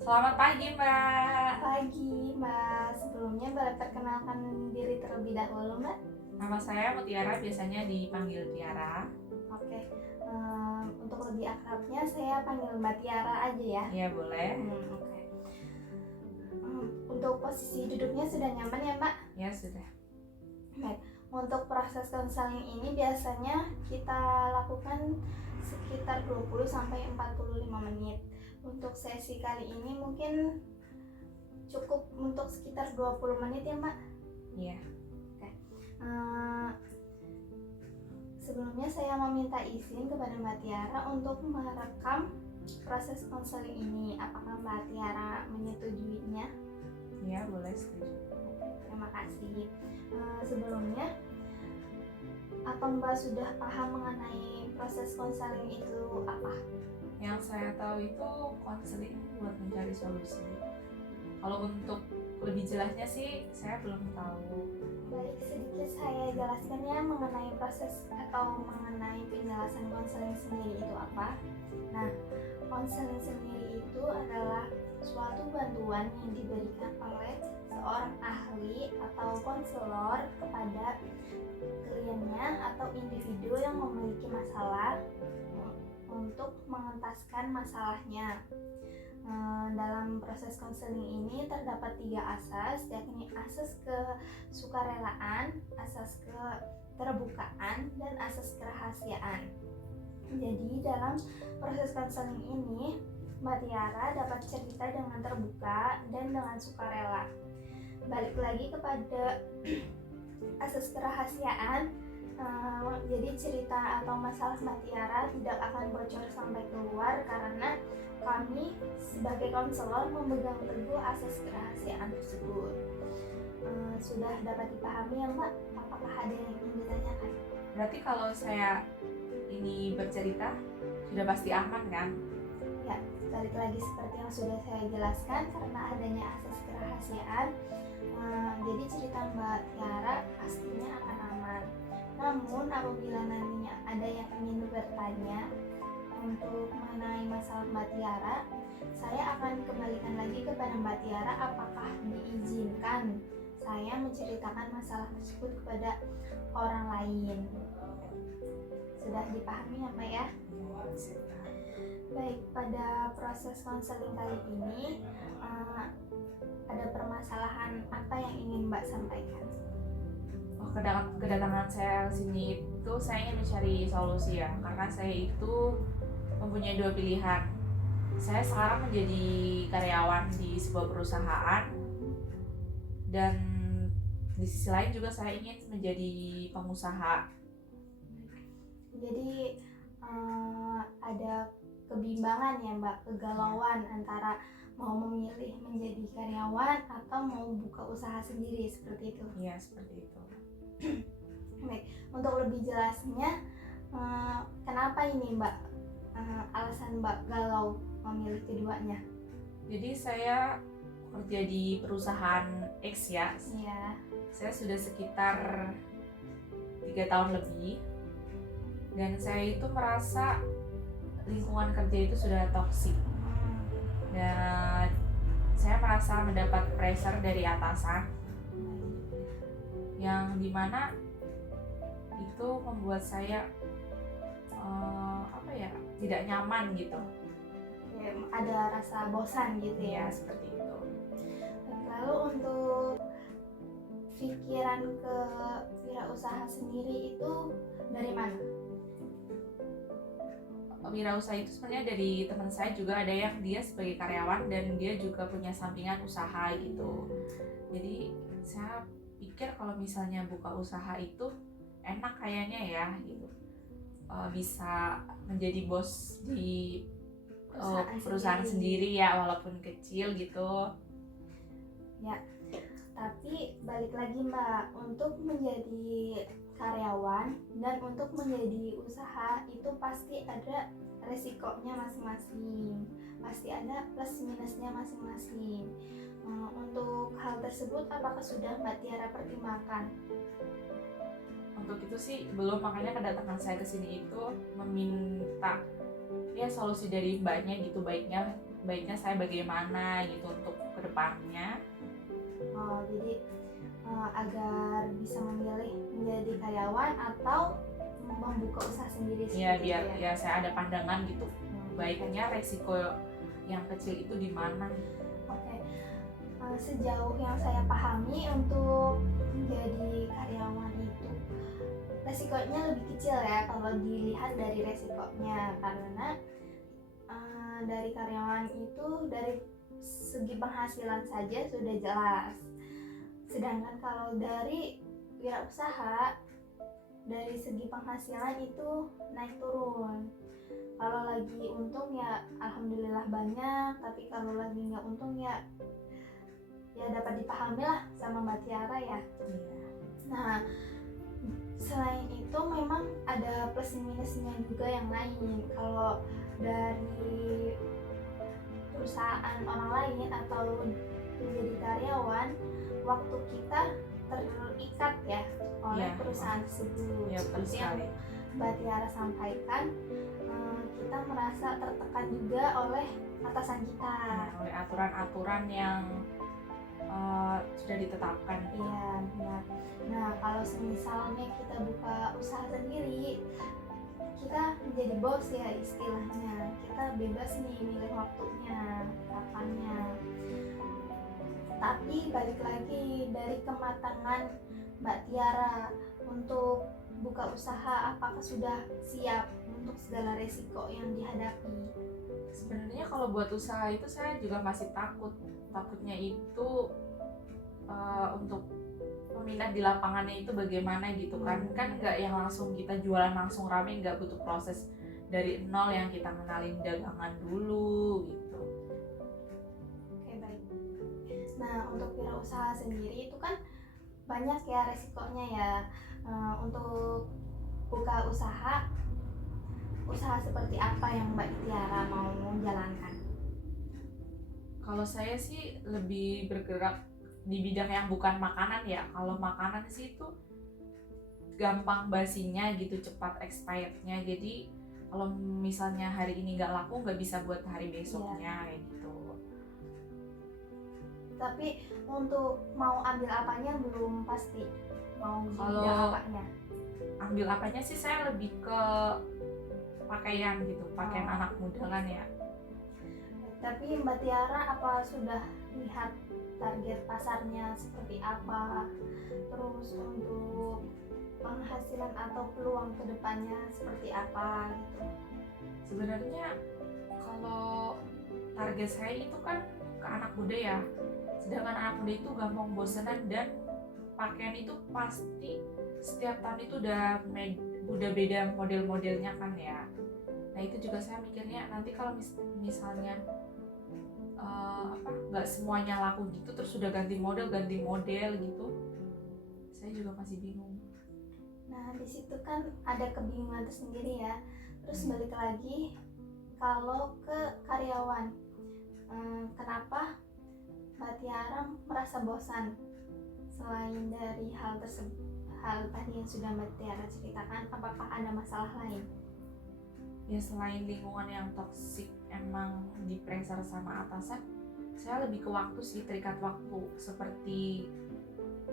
Selamat pagi, Mbak. Pagi, Mbak. Sebelumnya boleh perkenalkan diri terlebih dahulu, Mbak? Nama saya Mutiara, biasanya dipanggil Tiara. Oke. Untuk lebih akrabnya saya panggil Mbak Tiara aja ya. Iya, boleh. Oke. Untuk posisi duduknya sudah nyaman ya, Mbak? Ya, sudah. Baik. Untuk proses konseling ini biasanya kita lakukan sekitar 20-45 menit. Untuk sesi kali ini mungkin cukup untuk sekitar 20 menit ya, Mbak? Iya. Sebelumnya saya meminta izin kepada Mbak Tiara untuk merekam proses konseling ini. Apakah Mbak Tiara menyetujuinya? Iya, boleh, setuju. Terima kasih. Sebelumnya, apa Mbak sudah paham mengenai proses konseling itu apa? Yang saya tahu itu konseling buat mencari solusi. Kalau untuk lebih jelasnya sih, saya belum tahu. Baik, sedikit saya jelaskan ya mengenai proses atau mengenai penjelasan konseling sendiri itu apa. Nah, konseling sendiri itu adalah suatu bantuan yang diberikan oleh seorang ahli atau konselor kepada kliennya atau individu yang memiliki masalah untuk mengentaskan masalahnya. Dalam proses konseling ini terdapat 3 asas, yakni asas kesukarelaan, asas keterbukaan, dan asas kerahasiaan. Jadi dalam proses konseling ini Mbak Tiara dapat cerita dengan terbuka dan dengan sukarela. Balik lagi kepada asas kerahasiaan, jadi cerita atau masalah Mbak Tiara tidak akan bocor sampai keluar karena kami sebagai konselor memegang teguh asas kerahasiaan tersebut. Sudah dapat dipahami ya, Mbak? Apakah ada yang ingin ditanyakan? Berarti kalau saya ini bercerita, sudah pasti aman kan? Ya, balik lagi seperti yang sudah saya jelaskan, karena adanya asas kerahasiaan, jadi cerita Mbak Tiara pastinya akan aman. Namun apabila nantinya ada yang ingin bertanya untuk mengenai masalah Mbak Tiara, saya akan kembalikan lagi kepada Mbak Tiara apakah diizinkan saya menceritakan masalah tersebut kepada orang lain. Sudah dipahami ya, Mbak ya? Baik, pada proses konseling kali ini ada permasalahan apa yang ingin Mbak sampaikan? Kedatangan saya ke sini itu saya ingin mencari solusi ya, karena saya itu mempunyai 2 pilihan. Saya sekarang menjadi karyawan di sebuah perusahaan, dan di sisi lain juga saya ingin menjadi pengusaha. Jadi ada kebimbangan ya, Mbak, kegalauan antara mau memilih menjadi karyawan atau mau buka usaha sendiri, seperti itu. Iya, seperti itu. Baik, untuk lebih jelasnya, kenapa ini Mbak, alasan Mbak galau memilih keduanya? Jadi saya kerja di perusahaan X ya. Iya. Saya sudah sekitar 3 tahun lebih, dan saya itu merasa lingkungan kerja itu sudah toksik, dan saya merasa mendapat pressure dari atasan yang dimana itu membuat saya tidak nyaman gitu. Ada rasa bosan gitu ya, seperti itu. Lalu untuk pikiran ke wirausaha sendiri itu dari mana? Wirausaha itu sebenarnya dari teman saya juga, ada yang dia sebagai karyawan dan dia juga punya sampingan usaha gitu. Jadi saya pikir kalau misalnya buka usaha itu enak kayaknya ya gitu, bisa menjadi bos di perusahaan sendiri ya, walaupun kecil gitu ya. Tapi balik lagi Mbak, untuk menjadi karyawan dan untuk menjadi usaha itu pasti ada resikonya masing-masing, pasti ada plus minusnya masing-masing. Untuk hal tersebut apakah sudah Mbak Tiara pertimbangkan? Untuk itu sih belum, makanya kedatangan saya ke sini itu meminta ya solusi dari mbaknya gitu, baiknya baiknya saya bagaimana gitu untuk kedepannya. Oh, jadi agar bisa memilih menjadi karyawan atau membuka usaha sendiri Ya seperti biar itu ya saya ada pandangan gitu, baiknya Oke. resiko yang kecil itu di mana. Oke. Sejauh yang saya pahami untuk menjadi karyawan itu resikonya lebih kecil ya kalau dilihat dari resikonya, karena dari karyawan itu dari segi penghasilan saja sudah jelas. Sedangkan kalau dari wirausaha dari segi penghasilan itu naik turun. Kalau lagi untung ya alhamdulillah banyak, tapi kalau lagi nggak untung ya dapat dipahami lah sama Mbak Tiara ya. Nah, selain itu memang ada plus minusnya juga yang lain. Kalau dari perusahaan orang lain atau menjadi karyawan, waktu kita terikat ya oleh Ya, perusahaan tersebut. ya betul Seperti yang sekali. Mbak Tiara sampaikan, kita merasa tertekan juga oleh atasan kita. Oleh aturan-aturan yang sudah ditetapkan. Iya, benar. Nah, kalau misalnya kita buka usaha sendiri, kita menjadi bos ya istilahnya. Kita bebas nih milih waktunya, kapannya. Tapi balik lagi dari kematangan Mbak Tiara untuk buka usaha, apakah sudah siap untuk segala resiko yang dihadapi? Sebenarnya kalau buat usaha itu saya juga masih takutnya itu untuk peminat di lapangannya itu bagaimana gitu kan nggak yang langsung kita jualan langsung rame, nggak butuh proses dari nol yang kita kenalin dagangan dulu gitu. Oke, baik. Nah, untuk wirausaha sendiri itu kan banyak ya resikonya ya. Untuk buka usaha seperti apa yang Mbak Tiara mau jalankan? Kalau saya sih lebih bergerak di bidang yang bukan makanan ya. Kalau makanan sih itu gampang basinya gitu, cepat expirednya. Jadi kalau misalnya hari ini nggak laku, nggak bisa buat hari besoknya kayak gitu. Tapi untuk mau ambil apanya belum pasti. Mau di Kalau bidang apanya? ambil apanya sih saya lebih ke pakaian gitu, pakaian anak muda kan ya. Tapi Mbak Tiara apa sudah lihat target pasarnya seperti apa? Terus untuk penghasilan atau peluang kedepannya seperti apa gitu? Sebenarnya kalau target saya itu kan ke anak muda ya, sedangkan anak muda itu gampang bosenan dan pakaian itu pasti setiap tahun itu udah beda model-modelnya kan ya. Nah itu juga saya mikirnya nanti kalau misalnya nggak semuanya laku gitu terus sudah ganti model gitu, saya juga masih bingung. Nah di situ kan ada kebingungan tersendiri ya. Terus balik lagi kalau ke karyawan, kenapa Mbak Tiara merasa bosan? Selain dari hal tadi yang sudah Mbak Tiara ceritakan, apakah ada masalah lain? Ya selain lingkungan yang toksik emang di pressure sama atasan, saya lebih ke waktu sih, terikat waktu seperti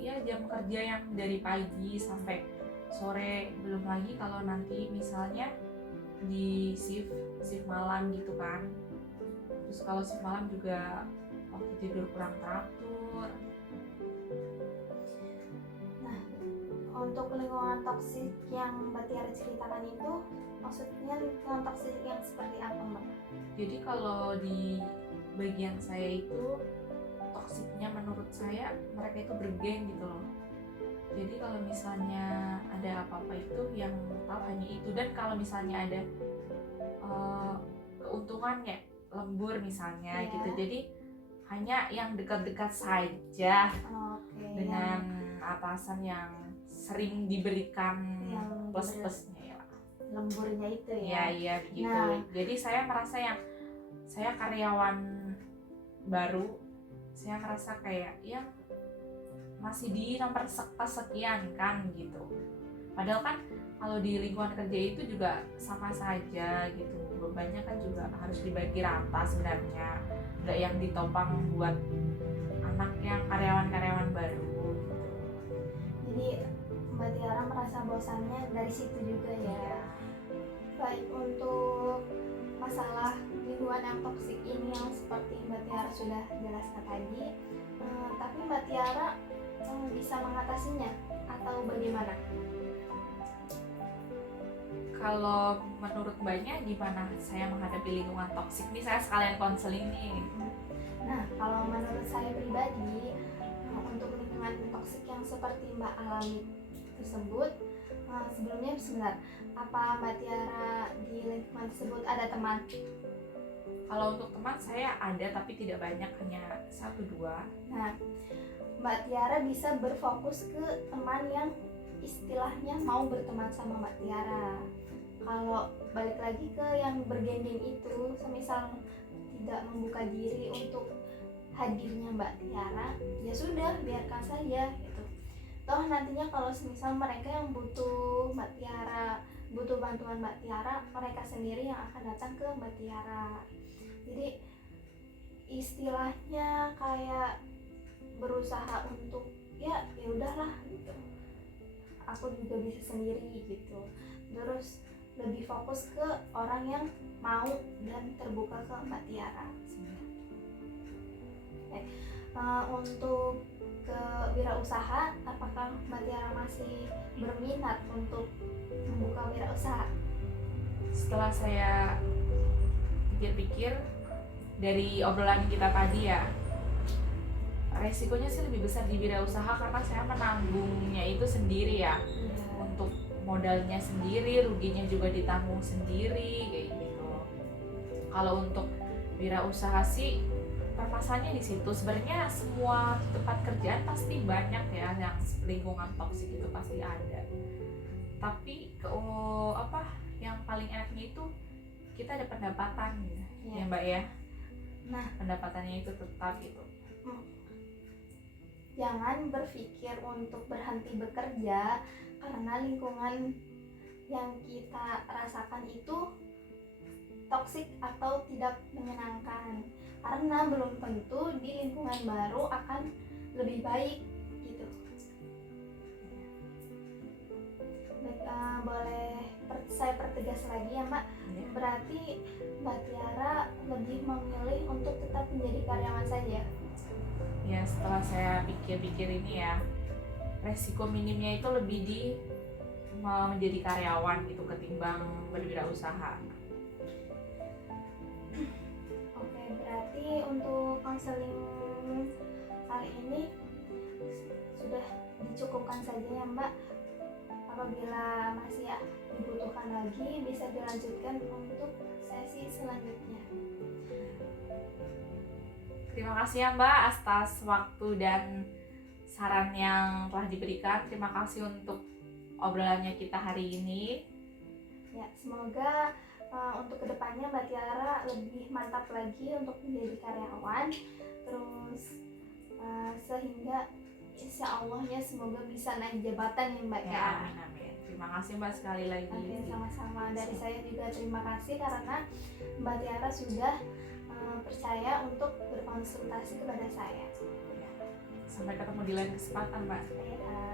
ya jam kerja yang dari pagi sampai sore, belum lagi kalau nanti misalnya di shift malam gitu kan. Terus kalau shift malam juga waktu tidur kurang teratur. Nah, untuk lingkungan toksik yang Mbak Tiara ceritakan itu maksudnya lingkungan toksik yang seperti apa Mbak? Jadi kalau di bagian saya itu toksiknya menurut saya mereka itu bergeng gitu loh. Jadi kalau misalnya ada apa-apa itu yang tahu hanya itu, dan kalau misalnya ada keuntungannya lembur misalnya gitu, jadi hanya yang dekat-dekat saja dengan atasan yang sering diberikan plus-plusnya ya, lemburnya itu ya. Iya begitu. Nah, jadi saya merasa yang saya karyawan baru, saya merasa kayak ya masih di nomor kesekian kan gitu. Padahal kan kalau di lingkungan kerja itu juga sama saja gitu, bebannya kan juga harus dibagi rata sebenarnya, nggak yang ditopang buat anak yang karyawan-karyawan baru gitu. Jadi Mbak Tiara merasa bosannya dari situ juga ya. Baik, untuk masalah lingkungan yang toksik ini yang seperti Mbak Tiara sudah jelaskan tadi, tapi Mbak Tiara bisa mengatasinya atau bagaimana? Kalau menurut mbaknya gimana saya menghadapi lingkungan toksik nih, saya sekalian konseling nih. Nah, kalau menurut saya pribadi, untuk lingkungan toksik yang seperti Mbak alami tersebut, sebelumnya sebentar, apa Mbak Tiara di lingkungan tersebut ada teman? Kalau untuk teman saya ada tapi tidak banyak, hanya 1-2. Nah, Mbak Tiara bisa berfokus ke teman yang istilahnya mau berteman sama Mbak Tiara. Kalau balik lagi ke yang bergengeng itu, semisal tidak membuka diri untuk hadirnya Mbak Tiara, ya sudah, biarkan saja gitu. Toh nantinya kalau semisal mereka yang butuh Mbak Tiara, butuh bantuan Mbak Tiara, mereka sendiri yang akan datang ke Mbak Tiara. Jadi istilahnya kayak berusaha untuk ya udahlah gitu, aku juga bisa sendiri gitu. Terus lebih fokus ke orang yang mau dan terbuka ke Mbak Tiara. Untuk ke wirausaha, apakah Mbak Tiara masih berminat untuk membuka wirausaha? Setelah saya pikir-pikir dari obrolan kita tadi ya, resikonya sih lebih besar di wirausaha karena saya menanggungnya itu sendiri ya. Untuk modalnya sendiri, ruginya juga ditanggung sendiri kayak gitu. Kalau untuk wirausaha sih permasalahannya di situ. Sebenarnya semua tempat kerjaan pasti banyak ya yang lingkungan toksik itu pasti ada. Tapi yang paling enaknya itu kita ada pendapatan gitu. Ya Mbak ya. Nah, pendapatannya itu tetap gitu. Jangan berpikir untuk berhenti bekerja karena lingkungan yang kita rasakan itu toksik atau tidak menyenangkan, karena belum tentu di lingkungan baru akan lebih baik gitu. Boleh saya pertegas lagi ya Mbak, berarti Mbak Tiara lebih memilih untuk tetap menjadi karyawan saja? Ya, setelah saya pikir-pikir ini ya, resiko minimnya itu lebih di menjadi karyawan gitu ketimbang berwirausaha. Oke, berarti untuk konseling kali ini sudah dicukupkan saja ya Mbak. Apabila masih dibutuhkan lagi, bisa dilanjutkan untuk sesi selanjutnya. Terima kasih ya Mbak atas waktu dan saran yang telah diberikan. Terima kasih untuk obrolannya kita hari ini. Ya, semoga untuk kedepannya Mbak Tiara lebih mantap lagi untuk menjadi karyawan, terus sehingga insya Allahnya semoga bisa naik jabatan ya Mbak ya. Amin. Terima kasih Mbak sekali lagi. Oke, sama-sama. Dari saya juga terima kasih karena Mbak Tiara sudah percaya untuk berkonsultasi kepada saya. Sampai ketemu di lain kesempatan Mbak. Ya.